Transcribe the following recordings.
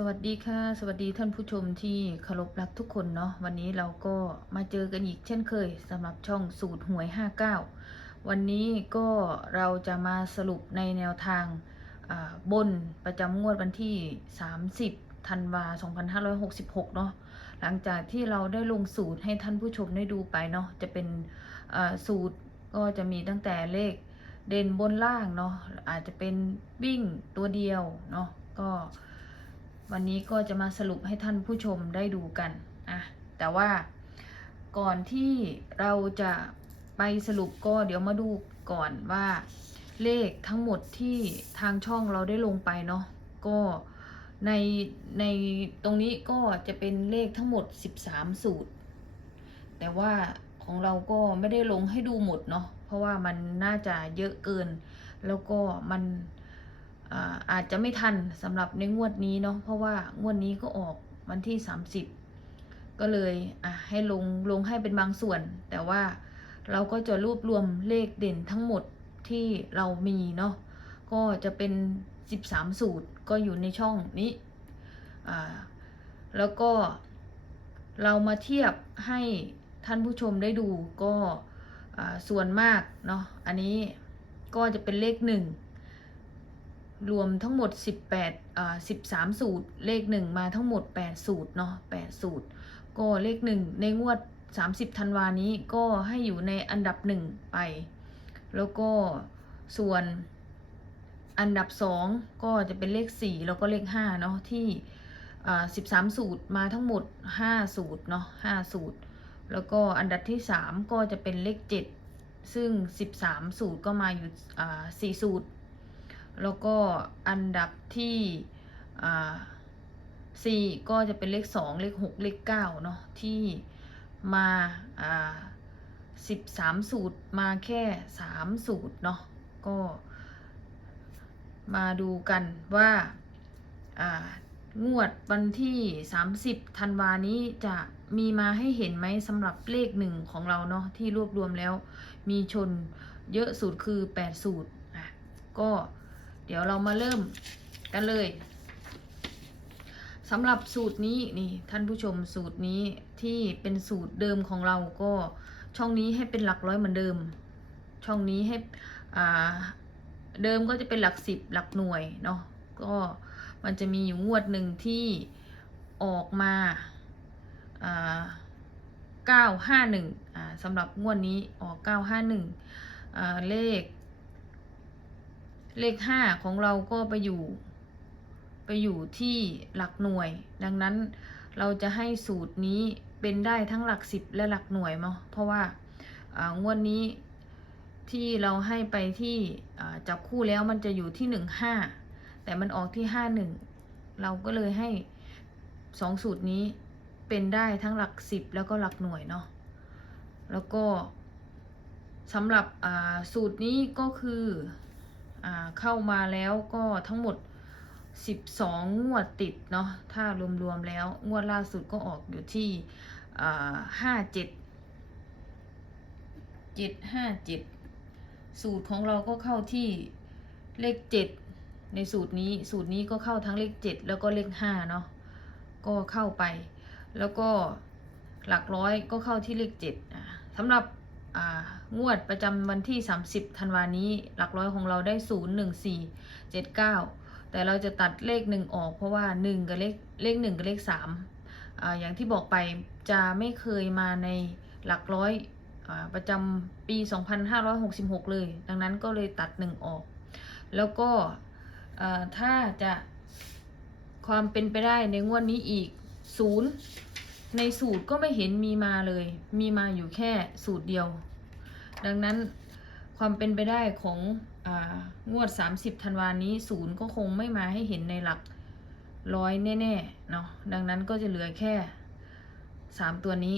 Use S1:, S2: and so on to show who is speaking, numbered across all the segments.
S1: สวัสดีค่ะ สวัสดีท่านผู้ชมที่เคารพรักทุกคนเนาะวันนี้เราก็มาเจอกันอีกเช่นเคยสำหรับช่องสูตรหวย 59 วันนี้ก็เราจะมาสรุปในแนวทางบนประจำงวดวันที่ 30ธันวา2566 เนาะหลังจากที่เราได้ลงสูตรให้ท่านผู้ชมได้ดูไปเนาะจะเป็นสูตรก็จะมีตั้งแต่เลขเด่นบนล่างเนาะอาจจะเป็นวิ่งตัวเดียวเนาะก็ วันนี้ก็จะมาสรุปให้ท่านผู้ชมได้ดูกันอะแต่ว่าก่อนที่เราจะไปสรุปก็เดี๋ยวมาดูก่อนว่าเลขทั้งหมดที่ทางช่องเราได้ลงไปเนาะก็ในในตรงนี้ก็จะเป็นเลขทั้งหมด 13 สูตร แต่ว่าของเราก็ไม่ได้ลงให้ดูหมดเนาะเพราะว่ามันน่าจะเยอะเกิน แล้วก็มัน อาจจะไม่ทันสำหรับในงวดนี้เนาะเพราะว่างวดนี้ก็ออกวันที่ 30 ก็เลยอะให้ลงลงให้เป็นบางส่วน แต่ว่าเราก็จะรวบรวมเลขเด่นทั้งหมดที่เรามีเนาะก็จะเป็น 13 สูตรก็อยู่ในช่องนี้อ่าแล้วก็เรามาเทียบให้ท่านผู้ชมได้ดูก็ส่วนมากเนาะอันนี้ก็จะเป็นเลขหนึ่ง รวมทั้งหมด 18อ่า13 สูตร เลข 1 มาทั้งหมด 8 สูตรเนาะ8สูตร ก็เลข 1 ในงวด 30ธันวานี้ก็ให้อยู่ในอันดับ 1 ไป แล้วก็ส่วนอันดับ 2 ก็จะเป็นเลข 4 แล้วก็เลข 5 เนาะที่อ่า13สูตรมาทั้งหมด 5 สูตรเนาะ5สูตร แล้วก็อันดับที่ 3 ก็จะเป็นเลข 7 ซึ่ง 13 สูตรก็มาอยู่อ่า4สูตร แล้วก็อันดับที่อ่าสี่ก็จะเป็นเลขสองเลขหกเลขเก้าเนาะที่มาอ่าสิบสามสูตรมาแค่สามสูตรเนาะก็มาดูกันว่าอ่างวดวันที่สามสิบธันวานี้จะมีมาให้เห็นไหมสำหรับเลขหนึ่งของเราเนาะที่รวบรวมแล้วมีชนเยอะสุดคือแปดสูตรอะก็ เดี๋ยวเรามาเริ่มกันเลยสำหรับสูตรนี้นี่ท่านผู้ชมสูตรนี้ที่เป็นสูตรเดิมของเราก็ช่องนี้ให้เป็นหลักร้อยเหมือนเดิม ช่องนี้ให้อ่าเดิมก็จะเป็นหลักสิบหลักหน่วยเนาะก็มันจะมีอยู่งวดหนึ่งที่ออกมาอ่าเก้าห้าหนึ่งอ่าสำหรับงวดนี้ออกเก้าห้าหนึ่งอ่าเลข เลขห้าของเราก็ไปอยู่ ไปอยู่ที่หลักหน่วย ดังนั้นเราจะให้สูตรนี้เป็นได้ทั้งหลักสิบและหลักหน่วยมั้งเพราะว่าางวดนี้ที่เราให้ไปที่จับคู่แล้วมันจะอยู่ที่หนึ่งห้าแต่มันออกที่ห้าหนึ่งเราก็เลยให้สองสูตรนี้เป็นได้ทั้งหลักสิบแล้วก็หลักหน่วยเนาะแล้วก็สำหรับสูตรนี้ก็คือ เข้ามาแล้วก็ทั้งหมด 12 งวดติดเนาะถ้ารวมๆแล้ว งวดล่าสุดก็ออกอยู่ที่ห้าเจ็ดเจ็ดห้าเจ็ดสูตรของเราก็เข้าที่เลขเจ็ดในสูตรนี้สูตรนี้ก็เข้าทั้งเลขเจ็ดแล้วก็เลขห้าเนาะก็เข้าไป แล้วก็หลักร้อยก็เข้าที่เลขเจ็ดสำหรับ งวดประจำวันที่ 30ธันวานี้ หลักร้อยของเราได้ 0 1 4 7 9 แต่เราจะตัดเลข 1 ออก เพราะว่า 1 กับเลขเลข 1 กับเลข3ออย่างที่บอกไปจะไม่เคยมาในหลักร้อยอประจำปี 2566 เลย ดังนั้นก็เลยตัด 1 ออก แล้วก็ถ้าจะความเป็นไปได้ในงวดนี้อีก 0 ในสูตรก็ไม่เห็นมีมาเลย มีมาอยู่แค่สูตรเดียว ดังนั้นความเป็นไปได้ขององวด 30ธันวานี้ศูนย์ก็คงไม่มาให้เห็นในหลักร้อยแน่ๆเนาะดังนั้นก็จะเหลือแค่ 3 ตัวนี้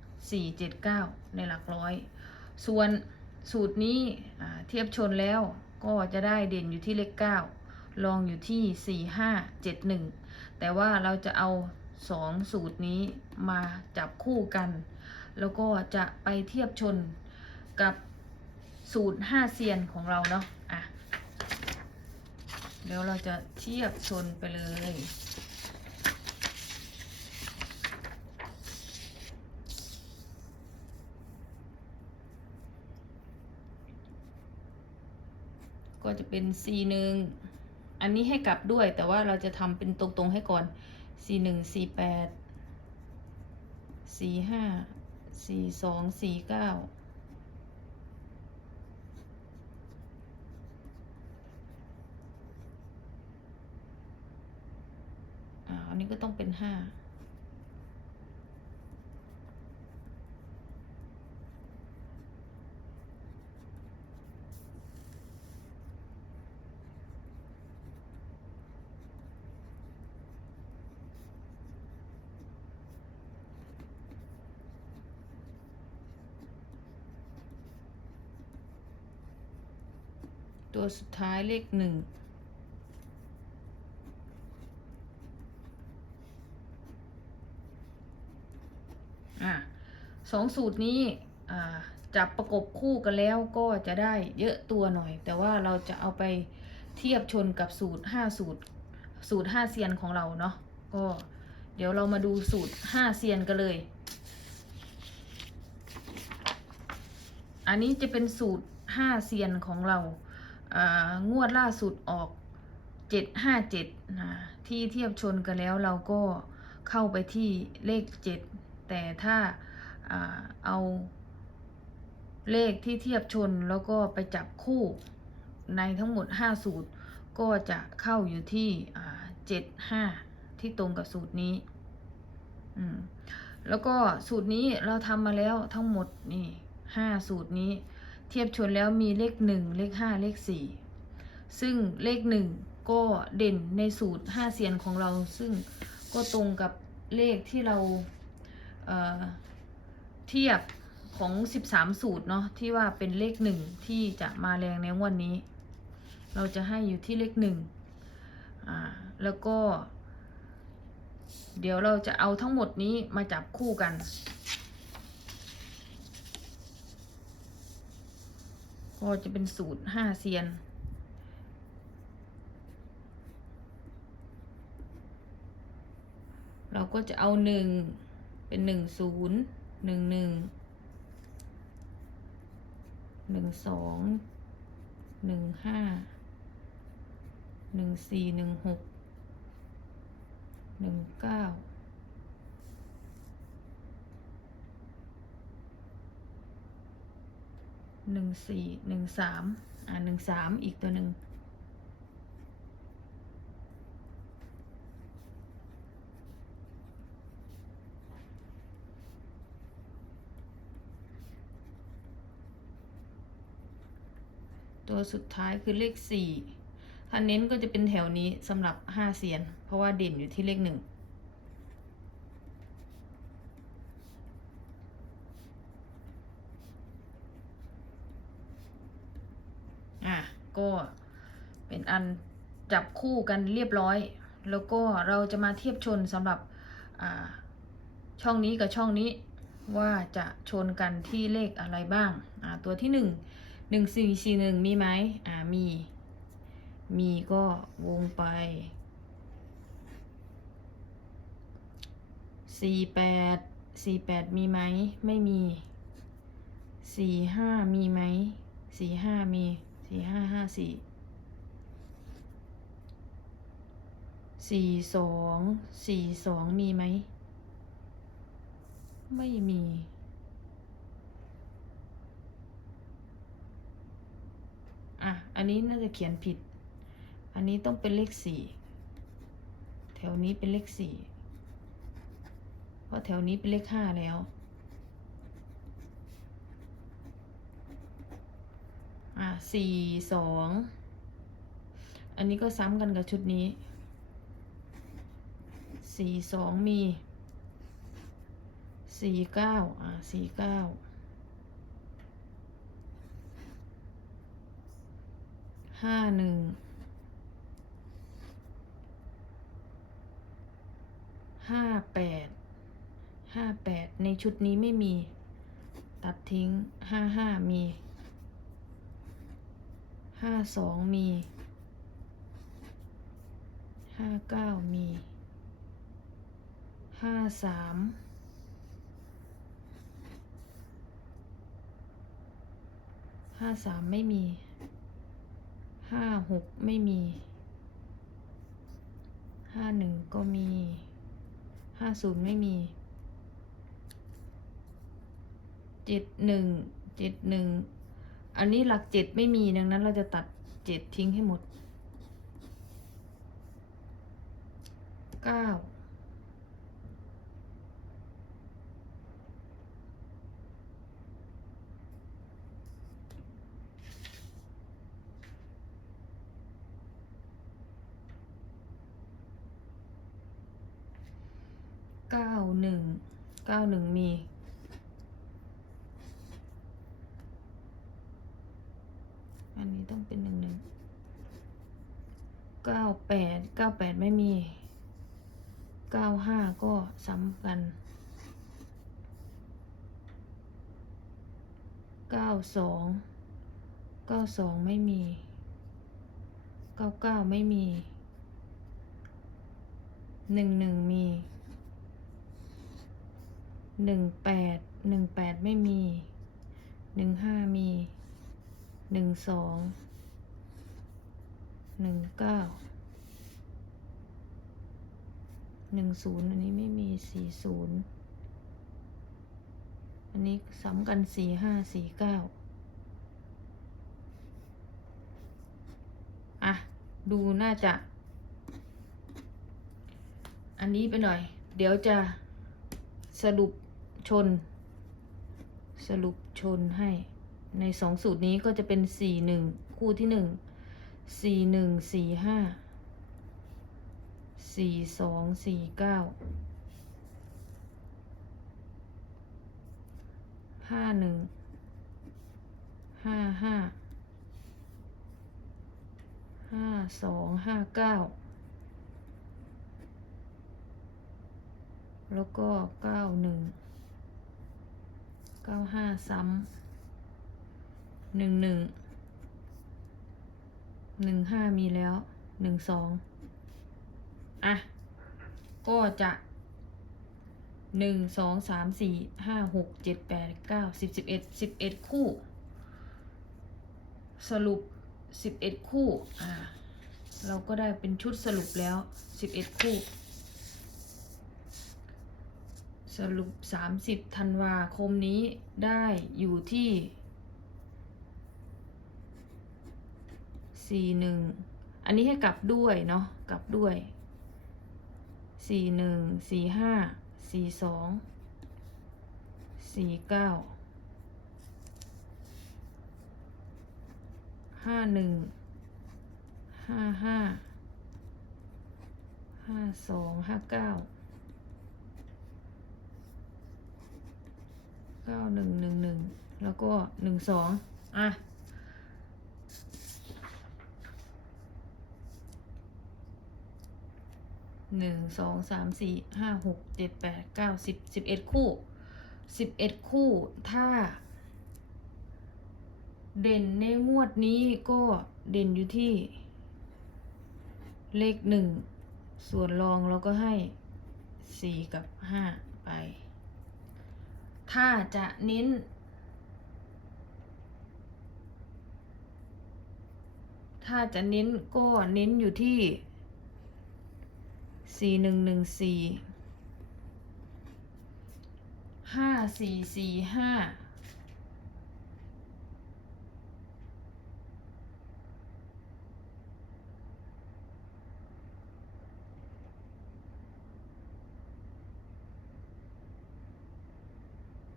S1: 4 7 9 ในหลักร้อย ส่วนสูตรนี้เทียบชนแล้วก็จะได้เด่นอยู่ที่เลข 9 ลองอยู่ที่ 4 5 7 1 แต่ว่าเราจะเอา สองสูตรนี้มาจับคู่กัน แล้วก็จะไปเทียบชนกับสูตรห้าเซียนของเราเนาะอะเดี๋ยวเราจะเทียบชนไปเลยก็จะเป็น C 1อันนี้ให้กลับด้วยแต่ว่าเราจะทำเป็นตรงๆให้ก่อน C หนึ่ง C แปด C ห้า C สอง C เก้าอ่าอันนี้ก็ต้องเป็นห้า ตัวสุดท้ายเลขหนึ่งอะสองสูตรนี้อ่าจับประกบคู่กันแล้วก็จะได้เยอะตัวหน่อย แต่ว่าเราจะเอาไปเทียบชนกับสูตรห้าสูตร สูตรห้าเซียนของเราเนาะก็เดี๋ยวเรามาดูสูตรห้าเซียนกันเลย อันนี้จะเป็นสูตรห้าเซียนของเรา งวดล่าสุดออกเจ็ดห้าเจ็ดนะที่เทียบชนกันแล้วเราก็เข้าไปที่เลขเจ็ดแต่ถ้าเอาเลขที่เทียบชนแล้วก็ไปจับคู่ในทั้งหมดห้าสูตร ก็จะเข้าอยู่ที่เจ็ดห้าที่ตรงกับสูตรนี้แล้วก็สูตรนี้เราทำมาแล้วทั้งหมดนี่ห้าสูตรนี้ เทียบชนแล้วมีเลขหนึ่งเลขห้าเลขสี่ซึ่งเลขหนึ่งก็เด่นในสูตรห้าเซียนของเรา ซึ่งก็ตรงกับเลขที่เราเอ่อเทียบของ13สูตรเนาะที่ว่าเป็นเลขหนึ่งที่จะมาแรงในวันนี้ เราจะให้อยู่ที่เลขหนึ่งอ่าแล้วก็ เดี๋ยวเราจะเอาทั้งหมดนี้มาจับคู่กัน ก็จะเป็นสูตรห้าเซียน เราก็จะเอาหนึ่งเป็นหนึ่งศูนย์หนึ่งหนึ่งหนึ่งสองหนึ่งห้าหนึ่งสี่หนึ่งหกหนึ่งเก้า หนึ่งสี่หนึ่งสามอ่าหนึ่งสามอีกตัวหนึ่งตัวสุดท้ายคือเลขสี่ถ้าเน้นก็จะเป็นแถวนี้สำหรับห้าเซียน เพราะว่าเด่นอยู่ที่เลขหนึ่ง อะ ก็เป็นอันจับคู่กันเรียบร้อย แล้วก็เราจะมาเทียบชนสำหรับช่องนี้กับช่องนี้ว่าจะชนกันที่เลขอะไรบ้างาตัวที่หนึ่งหนึ่งสี่สี่หนึ่งมีไหมมี มีก็วงไปสี่แปดสี่แปดมีไหม ไม่มีสี่ห้ามีไหมสี่ห้ามี สี่ห้าห้าสี่สี่สองสี่สองมีไหม ไม่มีอะ อันนี้น่าจะเขียนผิด อันนี้ต้องเป็นเลขสี่ แถวนี้เป็นเลขสี่ เพราะแถวนี้เป็นเลขห้าแล้ว อะสี่สองอันนี้ก็ซ้ำกันกับชุดนี้สี่สองมีสี่เก้าอะสี่เก้าห้าหนึ่งห้าแปดห้าแปดในชุดนี้ไม่มี ตัดทิ้งห้าห้ามี ห้าสองมีห้าเก้ามีห้าสามห้าสามไม่มีห้าหกไม่มีห้าหนึ่งก็มีห้าศูนย์ไม่มีเจ็ดหนึ่งเจ็ดหนึ่ง อันนี้หลักเจ็ดไม่มีดังนั้นเราจะตัดเจ็ดทิ้งให้หมดเก้าเก้าหนึ่งเก้าหนึ่งมี อันนี้ต้องเป็นหนึ่งหนึ่ง เก้าแปด เก้าแปดไม่มี เก้าห้าก็ซ้ำกัน เก้า สองเก้าสองไม่มีเก้าเก้าไม่มีหนึ่งหนึ่งมีหนึ่งแปดหนึ่งแปดไม่มีหนึ่งห้ามีหนึ่งสองหนึ่งเก้าหนึ่งศูนย์อันนี้ไม่มีสี่ศูนย์ อันนี้ซ้ำกันสี่ห้าสี่เก้าอะ ดูน่าจะ อันนี้ไปหน่อย เดี๋ยวจะสรุปชน สรุปชนให้ ในสองสูตรนี้ก็จะเป็นสี่หนึ่งคู่ที่หนึ่งสี่หนึ่งสี่ห้าสี่สองสี่เก้า ห้าหนึ่งห้าห้าห้าสองห้าเก้าแล้วก็เก้าหนึ่งเก้าห้าซ้ำหนึ่งหนึ่งหนึ่งห้ามีแล้วหนึ่งสองอะ ก็จะ หนึ่งสองสามสี่ห้าหกเจ็ดแปดเก้าสิบสิบเอ็ดสิบเอ็ดคู่ สรุปสิบเอ็ดคู่ อ่า เราก็ได้เป็นชุดสรุปแล้วสิบเอ็ดคู่ สรุปสามสิบธันวาคมนี้ได้อยู่ที่สี่หนึ่งอันนี้ให้กลับด้วยเนาะกลับด้วยสี่หนึ่งสี่ห้า สี่สองสี่เก้าห้าหนึ่งห้าห้าห้าสองห้าเก้าเก้าหนึ่งหนึ่งหนึ่งแล้วก็หนึ่งสองอะ หนึ่งสองสามสี่ห้าหกเจ็ดแปดเก้าสิบสิบเอ็ดคู่สิบเอ็ดคู่ถ้า เด่นในงวดนี้ก็เด่นอยู่ที่ เลขหนึ่งส่วนรองเราก็ให้สี่กับห้าไป ถ้าจะเน้น ถ้าจะเน้นก็เน้นอยู่ที่ สี่หนึ่งหนึ่งสี่ห้าสี่สี่ห้า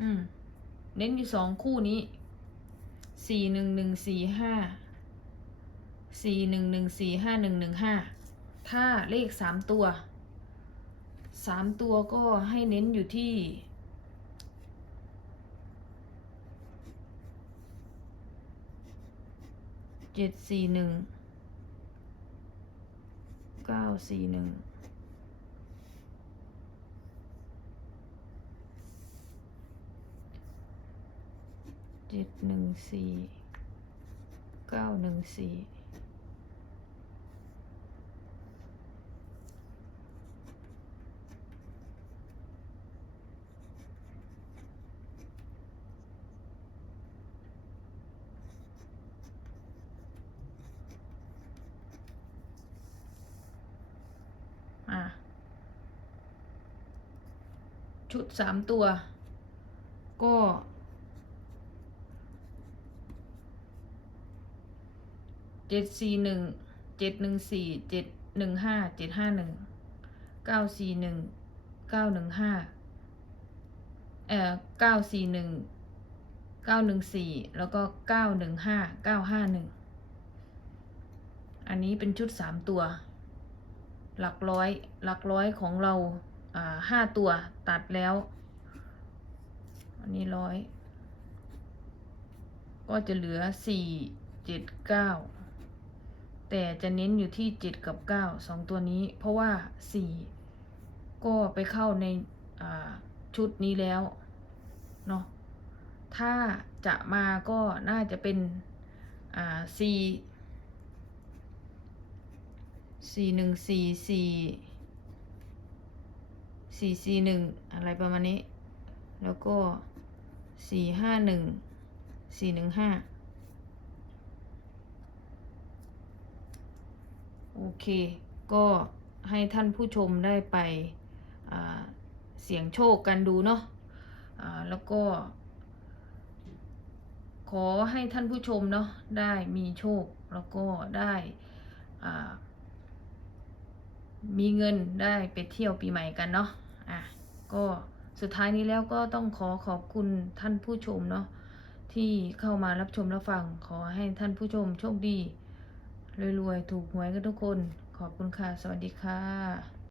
S1: อืม เน้นอยู่สองคู่นี้สี่หนึ่งหนึ่งสี่ห้าสี่หนึ่งหนึ่งสี่ห้าหนึ่งหนึ่งห้าถ้าเลขสามตัว สามตัวก็ให้เน้นอยู่ที่เจ็ดสี่หนึ่งเก้าสี่หนึ่งเจ็ดหนึ่งสี่เก้าหนึ่งสี่ อ ชุด สามตัว ก็ เจ็ดสี่หนึ่ง เจ็ดหนึ่งสี่ เจ็ดหนึ่งห้า เจ็ดห้าหนึ่ง เก้าสี่หนึ่ง เก้าหนึ่งห้า เอ่อเก้าสี่หนึ่ง เก้าหนึ่งสี่ แล้วก็เก้าหนึ่งห้า เก้าห้าหนึ่ง อันนี้เป็นชุดสามตัว หลักร้อย หลักร้อยของเราอ่า ห้าตัวตัดแล้ว อันนี้ร้อยก็จะเหลือสี่เจ็ดเก้าแต่จะเน้นอยู่ที่เจ็ดกับเก้าสองตัวนี้ เพราะว่าสี่ก็ไปเข้าในชุดนี้แล้ว เนาะถ้าจะมาก็น่าจะเป็นสี่สี่หนึ่งสี่สี่ สี่สี่หนึ่งอะไรประมาณนี้ แล้วก็สี่ห้าหนึ่งสี่หนึ่งห้าโอเค ก็ให้ท่านผู้ชมได้ไปเสี่ยงโชคกันดูเนาะอ่าแล้วก็ ขอให้ท่านผู้ชมเนาะได้มีโชค แล้วก็ได้มีเงินได้ไปเที่ยวปีใหม่กันเนาะ อะก็สุดท้ายนี้แล้วก็ต้องขอขอบคุณท่านผู้ชมเนาะที่เข้ามารับชมรับฟัง ขอให้ท่านผู้ชมโชคดีรวยๆ ถูกหวยกันทุกคน ขอบคุณค่ะ สวัสดีค่ะ